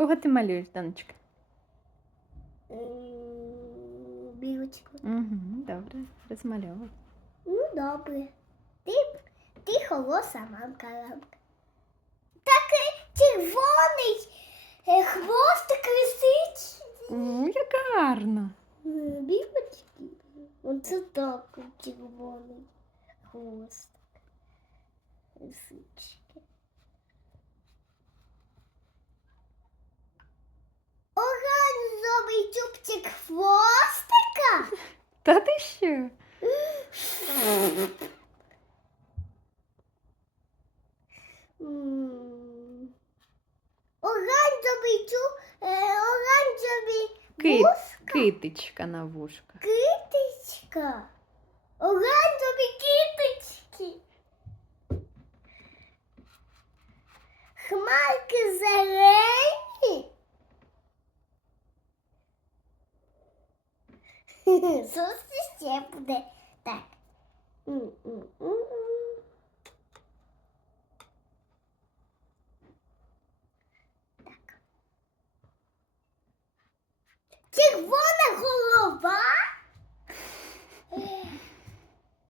Кого ти малюєш, Даночка? М, Білочку. Угу, добре, розмальовуй. Ну, добре. Ти, ти холоса мамка ламка. Такий червоний е, хвостик висить. О, як гарно. М, Білочки. Оце так червоний хвостик. Лисички. М, Оранжевий чу, е, оранжевий Кит, вус, китичка на вушках. китичка. Оранжеві китички. Хмарки зелені. Це ще буде? Так.